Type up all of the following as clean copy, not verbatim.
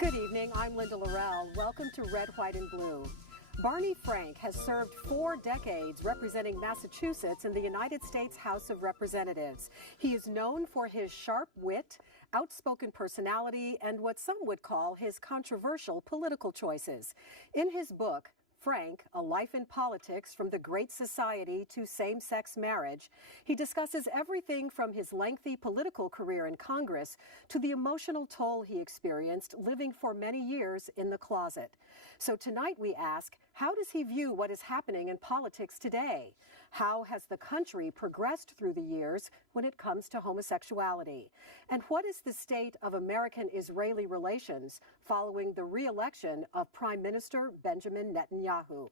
Good evening, I'm Linda Laurel. Welcome to Red, White, and Blue. Barney Frank has served 4 decades representing Massachusetts in the United States House of Representatives. He is known for his sharp wit, outspoken personality, and what some would call his controversial political choices. In his book, Frank, A Life in Politics from the Great Society to Same-Sex Marriage, he discusses everything from his lengthy political career in Congress to the emotional toll he experienced living for many years in the closet. So tonight we ask, how does he view what is happening in politics today? How has the country progressed through the years when it comes to homosexuality? And what is the state of American-Israeli relations following the re-election of Prime Minister Benjamin Netanyahu?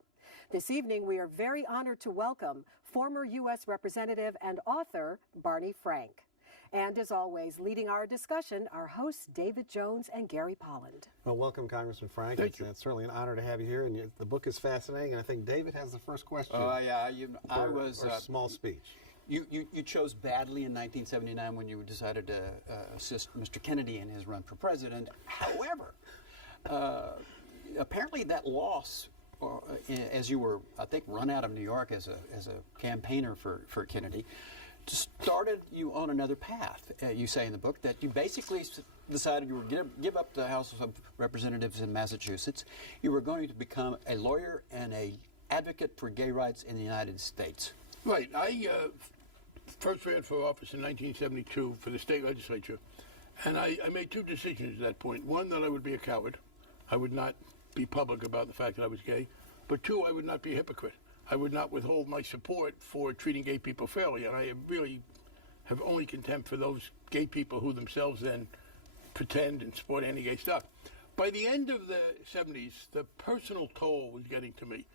This evening, we are very honored to welcome former U.S. Representative and author Barney Frank. And as always, leading our discussion, our hosts David Jones and Gary Polland. Well, welcome, Congressman Frank. Thank you. It's certainly an honor to have you here, and the book is fascinating. And I think David has the first question. I was a small speech. You chose badly in 1979 when you decided to assist Mr. Kennedy in his run for president. However, apparently that loss, as you were, I think, run out of New York as a campaigner for Kennedy, started you on another path. You say in the book that you basically decided you were going to give up the House of Representatives in Massachusetts. You were going to become a lawyer and an advocate for gay rights in the United States. Right. I first ran for office in 1972 for the state legislature, and I made 2 decisions at that point. One, that I would be a coward. I would not be public about the fact that I was gay. But 2, I would not be a hypocrite. I would not withhold my support for treating gay people fairly, and I really have only contempt for those gay people who themselves then pretend and support anti-gay stuff. By the end of the 70s, the personal toll was getting to me,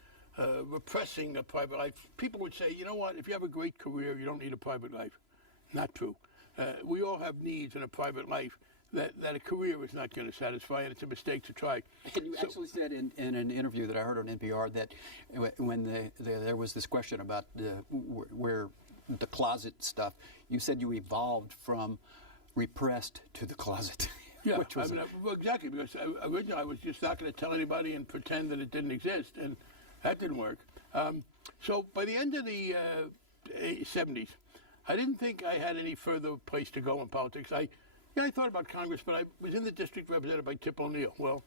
repressing a private life. People would say, you know what, if you have a great career, you don't need a private life. Not true. We all have needs in a private life that a career is not going to satisfy, and it's a mistake to try. And you actually said in an interview that I heard on NPR that when there was this question about where the closet stuff, you said you evolved from repressed to the closet. Yeah, well, exactly, because originally I was just not going to tell anybody and pretend that it didn't exist, and that didn't work. So by the end of the 70s, I didn't think I had any further place to go in politics. I thought about Congress, but I was in the district represented by Tip O'Neill. Well,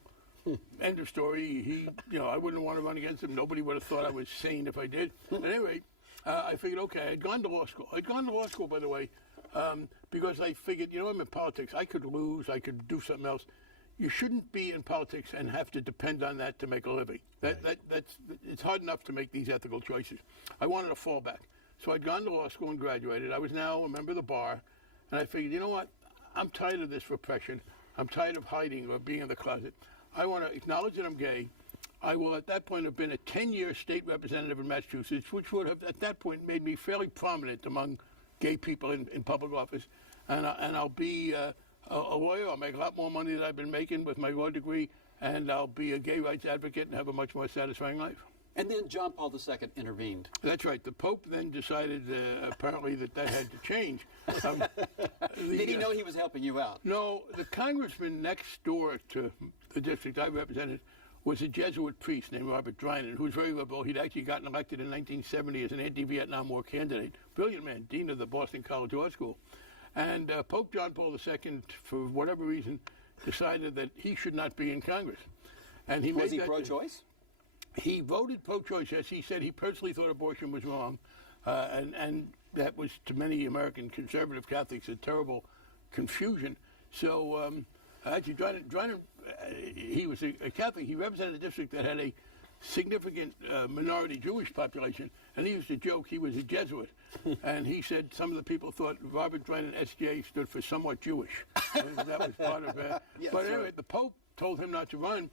end of story. I wouldn't want to run against him. Nobody would have thought I was sane if I did. At any rate, I figured, okay, I'd gone to law school. I'd gone to law school, by the way, because I figured, I'm in politics. I could lose. I could do something else. You shouldn't be in politics and have to depend on that to make a living. It's hard enough to make these ethical choices. I wanted a fallback. So I'd gone to law school and graduated. I was now a member of the bar, and I figured, you know what? I'm tired of this repression. I'm tired of hiding or being in the closet. I want to acknowledge that I'm gay. I will, at that point, have been a 10-year state representative in Massachusetts, which would have, at that point, made me fairly prominent among gay people in public office. And I'll be a lawyer. I'll make a lot more money than I've been making with my law degree, and I'll be a gay rights advocate and have a much more satisfying life. And then John Paul II intervened. That's right. The Pope then decided, apparently, that had to change. Did he know he was helping you out? No. The congressman next door to the district I represented was a Jesuit priest named Robert Drinan, who was very liberal. He'd actually gotten elected in 1970 as an anti-Vietnam War candidate. Brilliant man, dean of the Boston College Law School. And Pope John Paul II, for whatever reason, decided that he should not be in Congress. And was he pro-choice? He voted pro-choice, yes. He said he personally thought abortion was wrong, and that was, to many American conservative Catholics, a terrible confusion. So, actually, Drinan, he was a Catholic. He represented a district that had a significant minority Jewish population, and he used to joke he was a Jesuit. And he said some of the people thought Robert Drinan, S.J., stood for somewhat Jewish. And that was part of it. Yes, but anyway, the Pope told him not to run.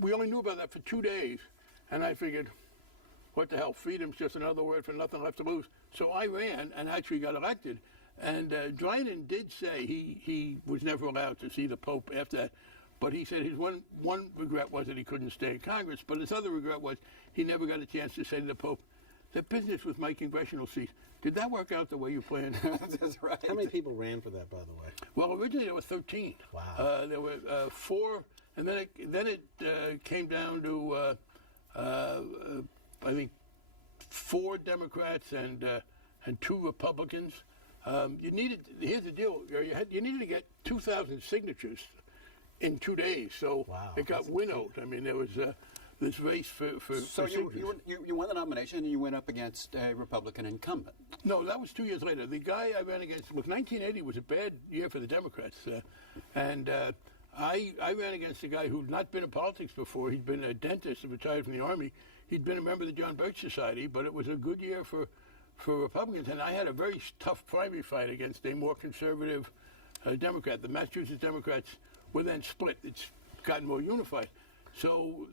We only knew about that for 2 days, and I figured, what the hell, freedom's just another word for nothing left to lose. So I ran and actually got elected. And Drinan did say he was never allowed to see the Pope after that. But he said his one regret was that he couldn't stay in Congress. But his other regret was he never got a chance to say to the Pope, the business with my congressional seat, Did that work out the way you planned? That's right. How many people ran for that, by the way? Well, originally there were 13. Wow. There were 4, and then it came down to I think 4 Democrats and 2 Republicans. Here's the deal: you needed to get 2,000 signatures in 2 days, so wow, it got winnowed. I mean, there was this race for So signatures. you won the nomination and you went up against a Republican incumbent. No, that was 2 years later. The guy I ran against, look, 1980 was a bad year for the Democrats. And I ran against a guy who'd not been in politics before. He'd been a dentist, retired from the Army. He'd been a member of the John Birch Society, but it was a good year for Republicans. And I had a very tough primary fight against a more conservative Democrat. The Massachusetts Democrats were then split. It's gotten more unified. So,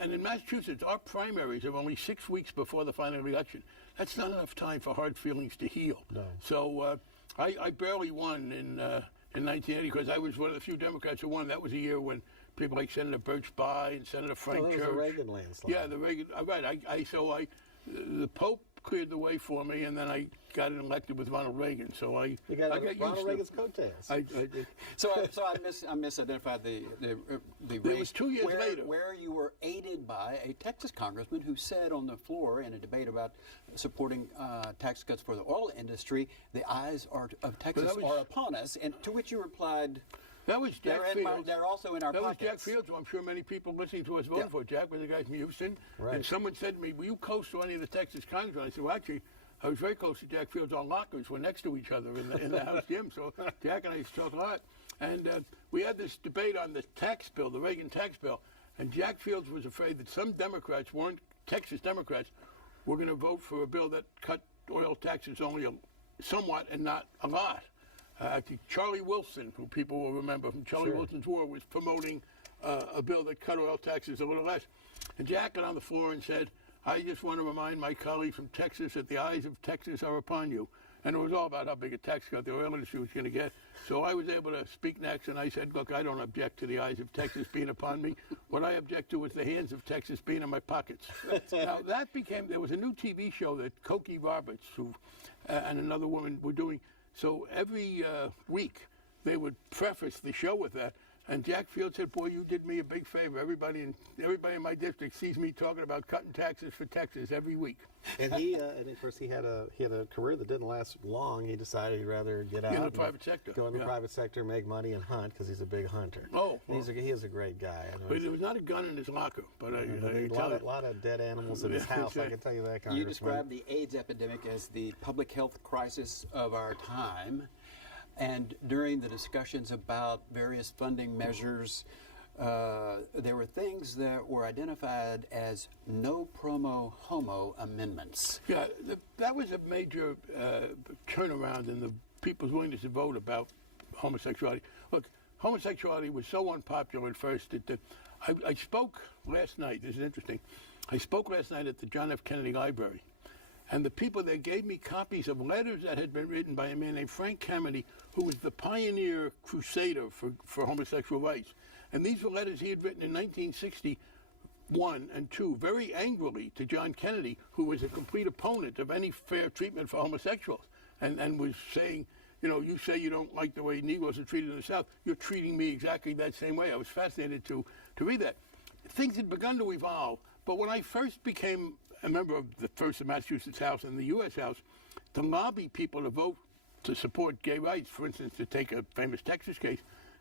and in Massachusetts, our primaries are only 6 weeks before the final election. That's not enough time for hard feelings to heal. No. So I barely won in 1980 because I was one of the few Democrats who won. That was a year when people like Senator Birch Bayh and Senator Frank That was Church. a Reagan landslide. Yeah, the Reagan. Right. The Pope cleared the way for me, and then I got elected with Ronald Reagan. So I got used Ronald to- Reagan's coattails. I did. So I misidentified the It race. was 2 years later. Where you were aided by a Texas congressman who said on the floor in a debate about supporting tax cuts for the oil industry, the eyes of Texas are upon us, and to which you replied, That was Jack Fields. they're also in our That was pockets. Jack Fields, who I'm sure many people listening to us voted for. Jack was the guy from Houston. Right. And someone said to me, were you close to any of the Texas congressmen? I said, well, actually, I was very close to Jack Fields. Our lockers were next to each other in the House gym. So Jack and I used to talk a lot. And we had this debate on the tax bill, the Reagan tax bill. And Jack Fields was afraid that some Democrats Texas Democrats, were going to vote for a bill that cut oil taxes only somewhat and not a lot. I think Charlie Wilson, who people will remember from Charlie Wilson's War, was promoting a bill that cut oil taxes a little less. And Jack got on the floor and said, I just want to remind my colleagues from Texas that the eyes of Texas are upon you. And it was all about how big a tax cut the oil industry was going to get. So I was able to speak next, and I said, look, I don't object to the eyes of Texas being upon me. What I object to is the hands of Texas being in my pockets. Now, there was a new TV show that Cokie Roberts and another woman were doing. So every week, they would preface the show with that. And Jack Fields said, boy, you did me a big favor. Everybody in my district sees me talking about cutting taxes for Texas every week. And and of course, he had a career that didn't last long. He decided he'd rather get out in the and private sector. go in the private sector, make money, and hunt because he's a big hunter. Oh, And he is a great guy. I know but there was not a gun in his locker. But I a lot of dead animals in his house. I can tell you that. You Congressman. described the AIDS epidemic as the public health crisis of our time. And during the discussions about various funding measures, there were things that were identified as no promo homo amendments. Yeah, that was a major turnaround in the people's willingness to vote about homosexuality. Look, homosexuality was so unpopular at first that I spoke last night. This is interesting. I spoke last night at the John F. Kennedy Library. And the people there gave me copies of letters that had been written by a man named Frank Kennedy, who was the pioneer crusader for homosexual rights. And these were letters he had written in 1961 and 2, very angrily to John Kennedy, who was a complete opponent of any fair treatment for homosexuals, and was saying, you say you don't like the way Negroes are treated in the South. You're treating me exactly that same way. I was fascinated to read that. Things had begun to evolve, but when I first became a member of the first Massachusetts House and the U.S. House, to lobby people to vote to support gay rights, for instance, to take a famous Texas case,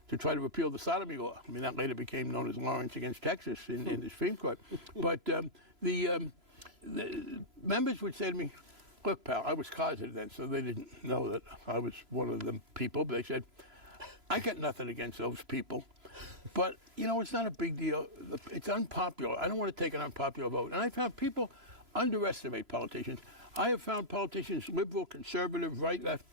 to try to repeal the sodomy law. I mean, that later became known as Lawrence against Texas in the Supreme Court. But the members would say to me, look, pal, I was closeted then, so they didn't know that I was one of the people. But they said, I got nothing against those people. But, it's not a big deal. It's unpopular. I don't want to take an unpopular vote. And I found people underestimate politicians. I have found politicians, liberal, conservative, right, left,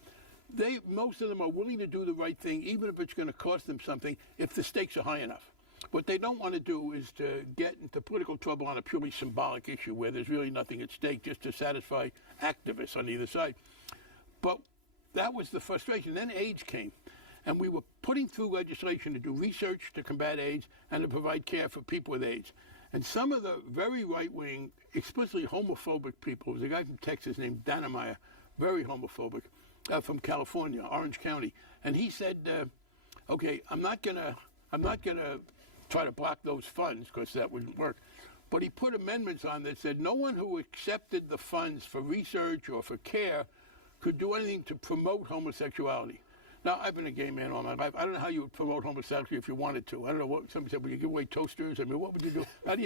most of them are willing to do the right thing, even if it's going to cost them something, if the stakes are high enough. What they don't want to do is to get into political trouble on a purely symbolic issue where there's really nothing at stake, just to satisfy activists on either side. But that was the frustration. Then AIDS came. And we were putting through legislation to do research to combat AIDS and to provide care for people with AIDS. And some of the very right-wing, explicitly homophobic people, there was a guy from Texas named Dannemeyer, very homophobic, from California, Orange County, and he said, "Okay, I'm not gonna try to block those funds because that wouldn't work." But he put amendments on that said no one who accepted the funds for research or for care could do anything to promote homosexuality. Now, I've been a gay man all my life. I don't know how you would promote homosexuality if you wanted to. I don't know what somebody said. Would you give away toasters? I mean, what would you do? How do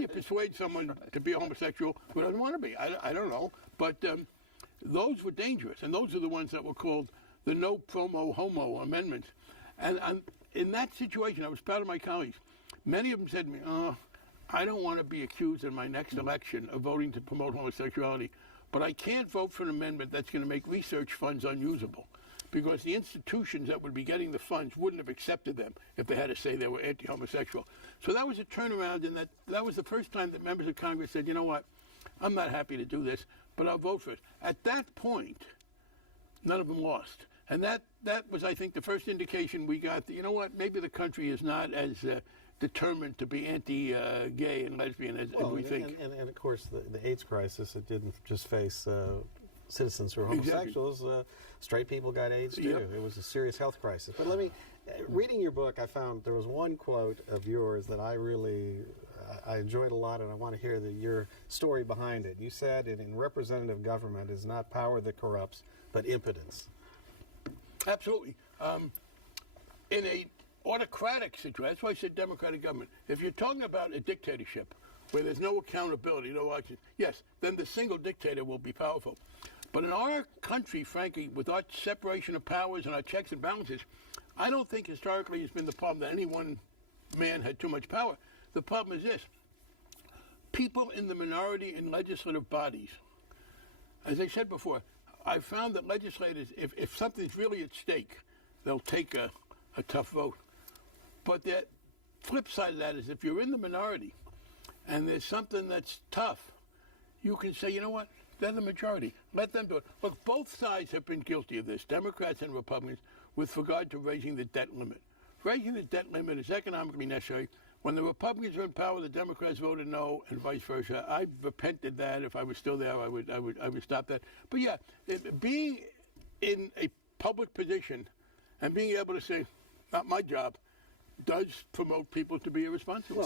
you persuade someone to be a homosexual who doesn't want to be? I don't know. But those were dangerous, and those are the ones that were called the no promo homo amendments. And in that situation, I was proud of my colleagues. Many of them said to me, "Oh, I don't want to be accused in my next election of voting to promote homosexuality, but I can't vote for an amendment that's going to make research funds unusable, because the institutions that would be getting the funds wouldn't have accepted them if they had to say they were anti-homosexual." So that was a turnaround, and that was the first time that members of Congress said, "You know what, I'm not happy to do this, but I'll vote for it." At that point, none of them lost. And that was, I think, the first indication we got that, you know what, maybe the country is not as determined to be anti-gay and lesbian as we think. And of course, the AIDS crisis, it didn't just face citizens who are homosexuals. Exactly. Straight people got AIDS too. Yep. It was a serious health crisis. But let me, reading your book, I found there was one quote of yours that I enjoyed a lot, and I want to hear your story behind it. You said, in representative government is not power that corrupts, but impotence. Absolutely. In a autocratic situation, that's why I said democratic government. If you're talking about a dictatorship where there's no accountability, no action, yes, then the single dictator will be powerful. But in our country, frankly, with our separation of powers and our checks and balances, I don't think historically it's been the problem that any one man had too much power. The problem is this. People in the minority in legislative bodies, as I said before, I've found that legislators, if something's really at stake, they'll take a tough vote. But the flip side of that is if you're in the minority and there's something that's tough, you can say, you know what, they're the majority. Let them do it. Look, both sides have been guilty of this, Democrats and Republicans, with regard to raising the debt limit. Raising the debt limit is economically necessary. When the Republicans were in power, the Democrats voted no, and vice versa. I repented that. If I was still there, I would stop that. But yeah, being in a public position and being able to say, not my job, does promote people to be irresponsible.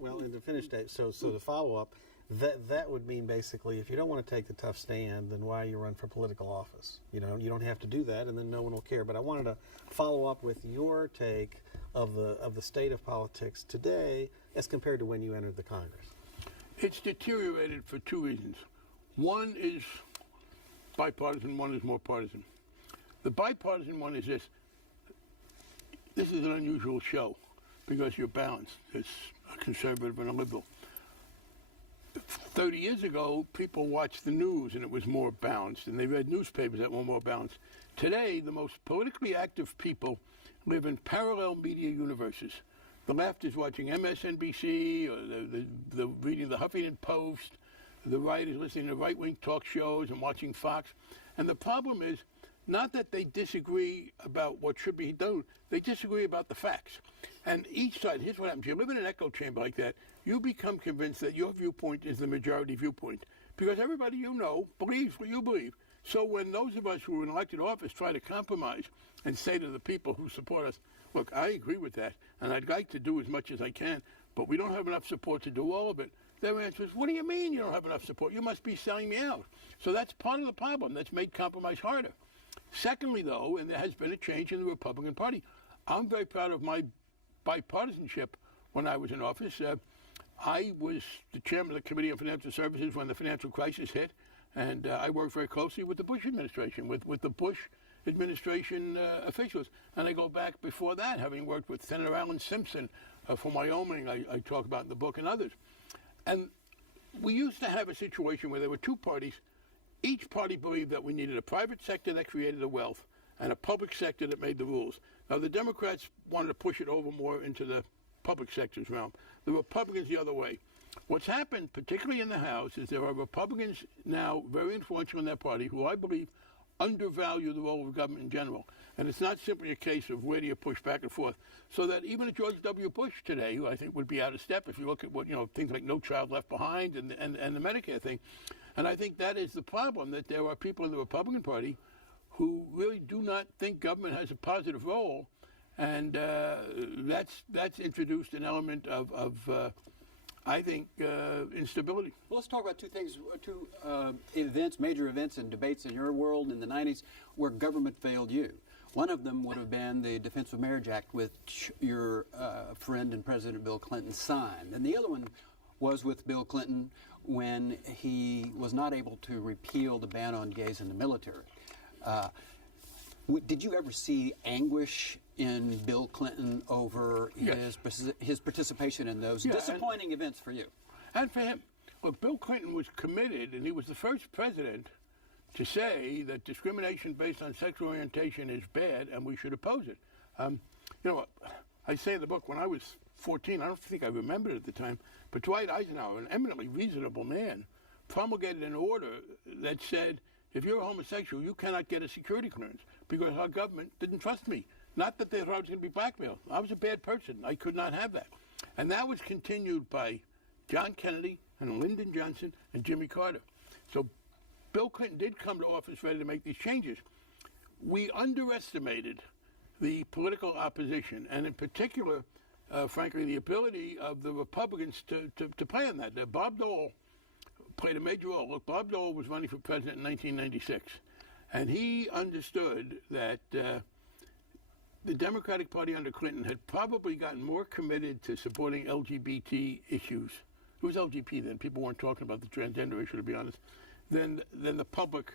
Well, in the finish date, so to follow up, that would mean basically if you don't want to take the tough stand, then why you run for political office? You know, you don't have to do that, and then no one will care. But I wanted to follow up with your take of the state of politics today as compared to when you entered the Congress. It's deteriorated for two reasons. One is bipartisan, one is more partisan. The bipartisan one is this. This is an unusual show because you're balanced. It's a conservative and a liberal. 30 years ago, people watched the news and it was more balanced, and they read newspapers that were more balanced. Today, the most politically active people live in parallel media universes. The left is watching MSNBC, or the reading the Huffington Post. The right is listening to right-wing talk shows and watching Fox. And the problem is not that they disagree about what should be done, they disagree about the facts. And each side, here's what happens. You live in an echo chamber like that, you become convinced that your viewpoint is the majority viewpoint. Because everybody you know believes what you believe. So when those of us who are in elected office try to compromise and say to the people who support us, look, I agree with that, and I'd like to do as much as I can, but we don't have enough support to do all of it. Their answer is, what do you mean you don't have enough support? You must be selling me out. So that's part of the problem that's made compromise harder. Secondly, though, and there has been a change in the Republican Party, I'm very proud of my bipartisanship when I was in office. I was the chairman of the Committee on Financial Services when the financial crisis hit, and I worked very closely with the Bush administration, with the Bush administration officials. And I go back before that, having worked with Senator Alan Simpson from Wyoming, I talk about in the book, and others. And we used to have a situation where there were two parties. Each party believed that we needed a private sector that created the wealth and a public sector that made the rules. Now, the Democrats wanted to push it over more into the public sector's realm. The Republicans the other way. What's happened, particularly in the House, is there are Republicans now very influential in their party who I believe undervalue the role of government in general. And it's not simply a case of where do you push back and forth. So that even a George W. Bush today, who I think would be out of step if you look at what, things like No Child Left Behind and the Medicare thing. And I think that is the problem, that there are people in the Republican Party who really do not think government has a positive role. And that's introduced an element of I think, instability. Well, let's talk about two events, major events and debates in your world in the 90s where government failed you. One of them would have been the Defense of Marriage Act, which your friend and President Bill Clinton signed. And the other one was with Bill Clinton when he was not able to repeal the ban on gays in the military. Did you ever see anguish in Bill Clinton over his participation in those disappointing events for you? And for him. Look, Bill Clinton was committed, and he was the first president to say that discrimination based on sexual orientation is bad and we should oppose it. I say in the book, when I was 14, I don't think I remembered it at the time, but Dwight Eisenhower, an eminently reasonable man, promulgated an order that said, if you're a homosexual, you cannot get a security clearance because our government didn't trust me. Not that they thought I was going to be blackmailed. I was a bad person. I could not have that. And that was continued by John Kennedy and Lyndon Johnson and Jimmy Carter. So Bill Clinton did come to office ready to make these changes. We underestimated the political opposition, and in particular, frankly, the ability of the Republicans to play on that. Bob Dole played a major role. Look, Bob Dole was running for president in 1996, and he understood that the Democratic Party under Clinton had probably gotten more committed to supporting LGBT issues. It was LGBT then. People weren't talking about the transgender issue, to be honest, than the public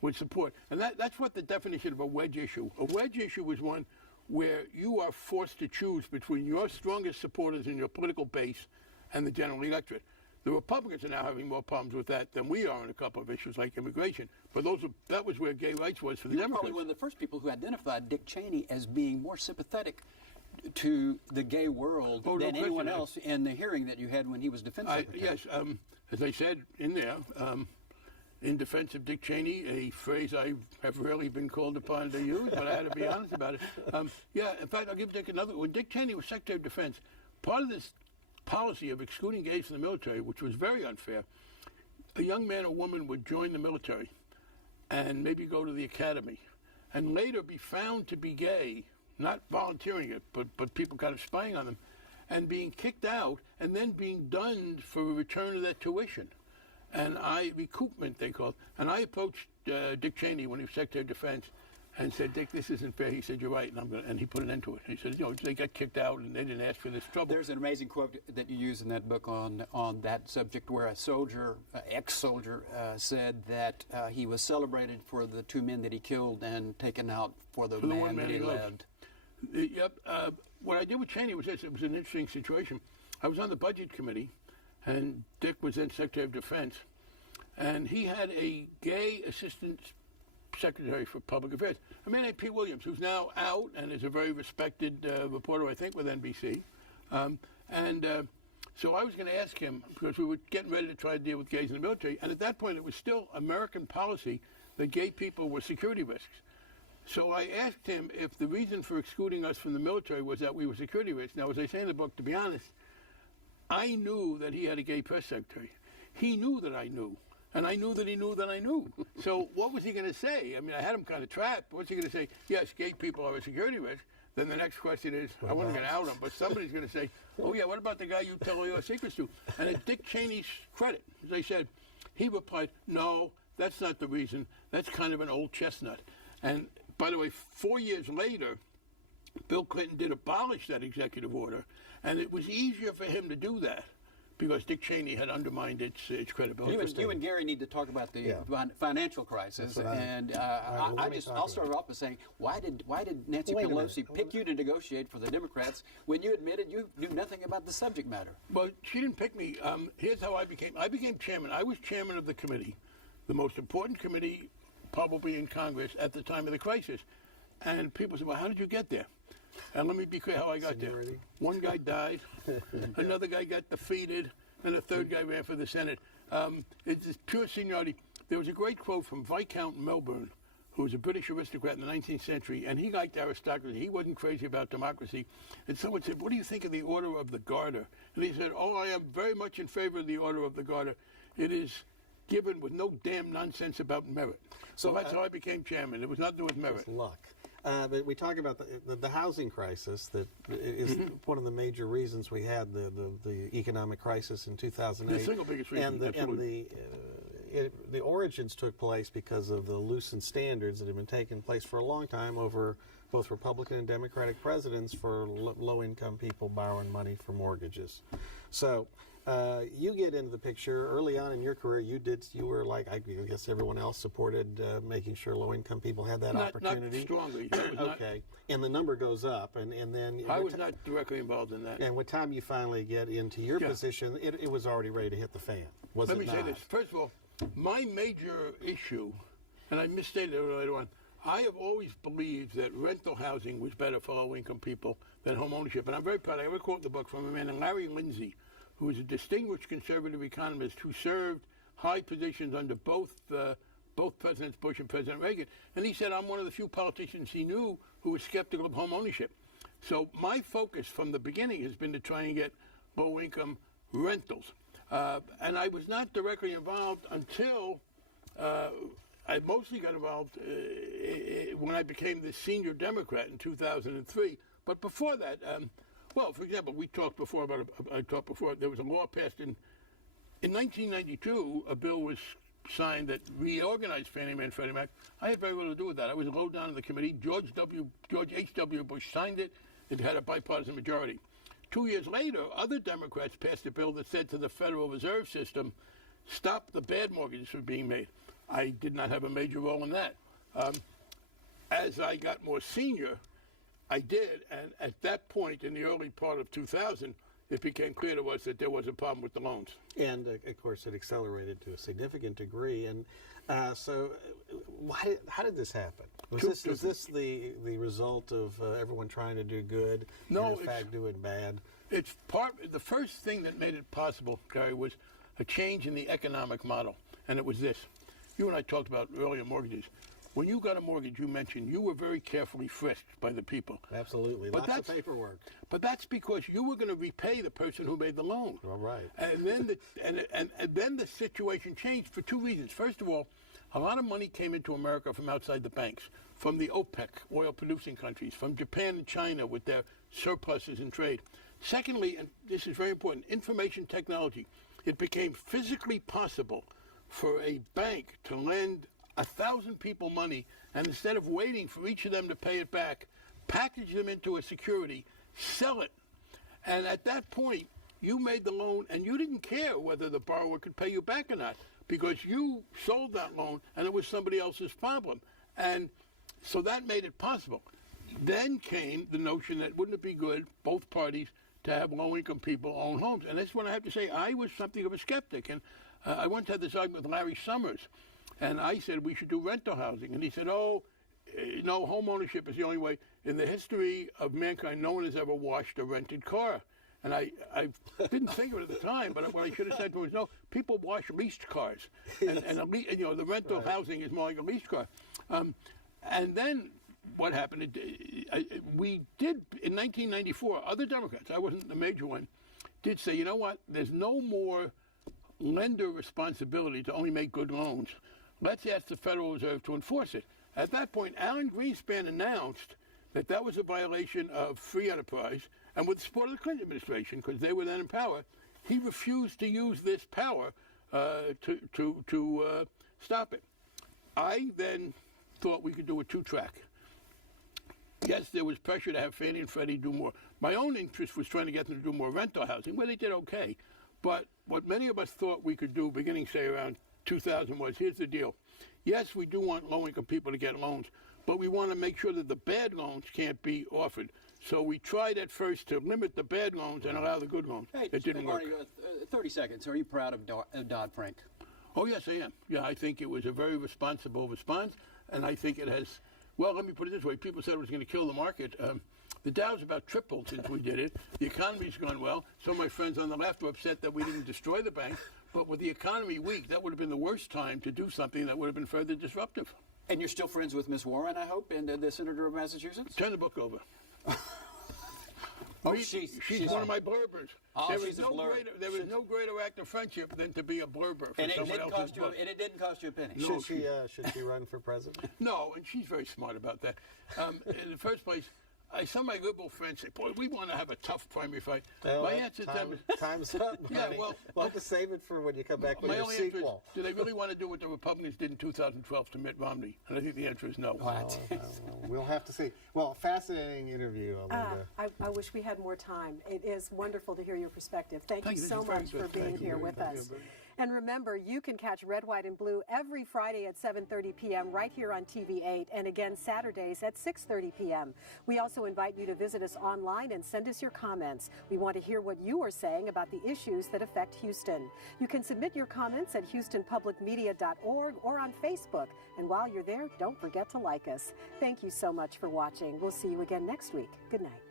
would support. And that's what the definition of a wedge issue. A wedge issue is one where you are forced to choose between your strongest supporters in your political base and the general electorate. The Republicans are now having more problems with that than we are on a couple of issues like immigration. But that was where gay rights was for the Democrats. You're probably one of the first people who identified Dick Cheney as being more sympathetic to the gay world than anyone else in the hearing that you had when he was defense secretary. Yes, as I said in there, in defense of Dick Cheney, a phrase I have rarely been called upon to use, but I had to be honest about it. In fact, I'll give Dick another. When Dick Cheney was Secretary of Defense, part of this policy of excluding gays from the military, which was very unfair, a young man or woman would join the military and maybe go to the academy and later be found to be gay, not volunteering it, but people kind of spying on them, and being kicked out and then being dunned for a return of that tuition. And recoupment, they called. And I approached Dick Cheney when he was Secretary of Defense and said, Dick, this isn't fair. He said, you're right, and he put an end to it. He said, they got kicked out and they didn't ask for this trouble. There's an amazing quote that you use in that book on that subject where a soldier, ex-soldier, said that he was celebrated for the two men that he killed and taken out for the man that he loved. Yep. What I did with Cheney was this. It was an interesting situation. I was on the Budget Committee, and Dick was then Secretary of Defense, and he had a gay assistant Secretary for Public Affairs, a man named Pete Williams, who's now out and is a very respected reporter, I think, with NBC. So I was going to ask him, because we were getting ready to try to deal with gays in the military, and at that point it was still American policy that gay people were security risks. So I asked him if the reason for excluding us from the military was that we were security risks. Now, as I say in the book, to be honest, I knew that he had a gay press secretary. He knew that I knew. And I knew that he knew that I knew. So what was he going to say? I mean, I had him kind of trapped. What's he going to say? Yes, gay people are a security risk. Then the next question is, I wasn't going to out him, but somebody's going to say, oh, yeah, what about the guy you tell all your secrets to? And at Dick Cheney's credit, as I said, he replied, no, that's not the reason. That's kind of an old chestnut. And by the way, 4 years later, Bill Clinton did abolish that executive order, and it was easier for him to do that because Dick Cheney had undermined its credibility. You and Gary need to talk about the financial crisis, and I'll start off by saying, why did Nancy Pelosi pick you to negotiate for the Democrats when you admitted you knew nothing about the subject matter? Well, she didn't pick me. Here's how I became chairman. I was chairman of the committee, the most important committee probably in Congress at the time of the crisis. And people said, well, how did you get there? And let me be clear how I got there. One guy died, another guy got defeated, and a third guy ran for the Senate. It's pure seniority. There was a great quote from Viscount Melbourne, who was a British aristocrat in the 19th century, and he liked aristocracy. He wasn't crazy about democracy. And someone said, "What do you think of the Order of the Garter?" And he said, "Oh, I am very much in favor of the Order of the Garter. It is given with no damn nonsense about merit." So that's how I became chairman. It was nothing with merit. It's luck. But we talk about the housing crisis that is one of the major reasons we had the economic crisis in 2008. The single biggest reason, The origins took place because of the loosened standards that have been taking place for a long time over both Republican and Democratic presidents for low-income people borrowing money for mortgages. So you get into the picture early on in your career. You were like, I guess everyone else, supported making sure low-income people had that opportunity. Not strongly. Okay, and the number goes up, and then I was not directly involved in that. And what time you finally get into your position, it was already ready to hit the fan. Let me say this. First of all, my major issue, and I misstated it later on, I have always believed that rental housing was better for low-income people than home ownership. And I'm very proud. I have a quote in the book from a man named Larry Lindsay, who was a distinguished conservative economist who served high positions under both Presidents Bush and President Reagan. And he said, I'm one of the few politicians he knew who was skeptical of home ownership. So my focus from the beginning has been to try and get low-income rentals. And I was not directly involved until I mostly got involved when I became the senior Democrat in 2003. But before that, well, for example, I talked before, there was a law passed in 1992, a bill was signed that reorganized Fannie Mae and Freddie Mac. I had very little to do with that. I was low down in the committee. George H.W. Bush signed it. It had a bipartisan majority. 2 years later, other Democrats passed a bill that said to the Federal Reserve System, stop the bad mortgages from being made. I did not have a major role in that. As I got more senior, I did, and at that point in the early part of 2000, it became clear to us that there was a problem with the loans. And, of course, it accelerated to a significant degree. And so how did this happen? Was this the result of everyone trying to do good and, in fact, doing bad? It's the first thing that made it possible, Gary, was a change in the economic model, and it was this. You and I talked about earlier mortgages. When you got a mortgage, you mentioned you were very carefully frisked by the people. Absolutely. Lots of paperwork. But that's because you were going to repay the person who made the loan. All right. And then then the situation changed for two reasons. First of all, a lot of money came into America from outside the banks, from the OPEC, oil-producing countries, from Japan and China with their surpluses in trade. Secondly, and this is very important, information technology. It became physically possible for a bank to lend 1,000 people money, and instead of waiting for each of them to pay it back, package them into a security, sell it. And at that point, you made the loan, and you didn't care whether the borrower could pay you back or not, because you sold that loan, and it was somebody else's problem. And so that made it possible. Then came the notion that wouldn't it be good, both parties, to have low-income people own homes. And that's when I have to say I was something of a skeptic. And I once had this argument with Larry Summers. And I said we should do rental housing. And he said, oh, no, home ownership is the only way. In the history of mankind, no one has ever washed a rented car. And I didn't think of it at the time, but what I should have said was, no, people wash leased cars. And the rental housing is more like a leased car. And then what happened, we did, in 1994, other Democrats, I wasn't the major one, did say, you know what, there's no more lender responsibility to only make good loans. Let's ask the Federal Reserve to enforce it. At that point, Alan Greenspan announced that was a violation of free enterprise, and with the support of the Clinton administration, because they were then in power, he refused to use this power to stop it. I then thought we could do a two-track. Yes, there was pressure to have Fannie and Freddie do more. My own interest was trying to get them to do more rental housing, where they did okay. But what many of us thought we could do, beginning, say, around 2000 was, here's the deal. Yes, we do want low-income people to get loans, but we want to make sure that the bad loans can't be offered. So we tried at first to limit the bad loons and allow the good loans. Hey, it didn't work. 30 seconds. Are you proud of Dodd-Frank? Oh, yes, I am. Yeah, I think it was a very responsible response, and I think it has, well, let me put it this way. People said it was going to kill the market. The Dow's about tripled since we did it. The economy's gone well. Some of my friends on the left were upset that we didn't destroy the bank. But with the economy weak, that would have been the worst time to do something that would have been further disruptive. And you're still friends with Miss Warren, I hope, and the Senator of Massachusetts? Turn the book over. Oh, she's one of my blurbers. Oh, there she's is no greater act of friendship than to be a blurber for And someone else's book. and it didn't cost you a penny. No. Should she run for president? No, and she's very smart about that. In the first place, some of my liberal friends say, boy, we want to have a tough primary fight. My answer to them is, time's up. Yeah, Barney. well, we'll have to save it for when you come back with my your only answer is, sequel. do they really want to do what the Republicans did in 2012 to Mitt Romney? And I think the answer is no. We'll have to see. Well, fascinating interview, Linda. I wish we had more time. It is wonderful to hear your perspective. Thank you This so is very much for good. being Thank you here very with much. us. And remember, you can catch Red, White, and Blue every Friday at 7:30 p.m. right here on TV8, and again Saturdays at 6:30 p.m. We also invite you to visit us online and send us your comments. We want to hear what you are saying about the issues that affect Houston. You can submit your comments at houstonpublicmedia.org or on Facebook. And while you're there, don't forget to like us. Thank you so much for watching. We'll see you again next week. Good night.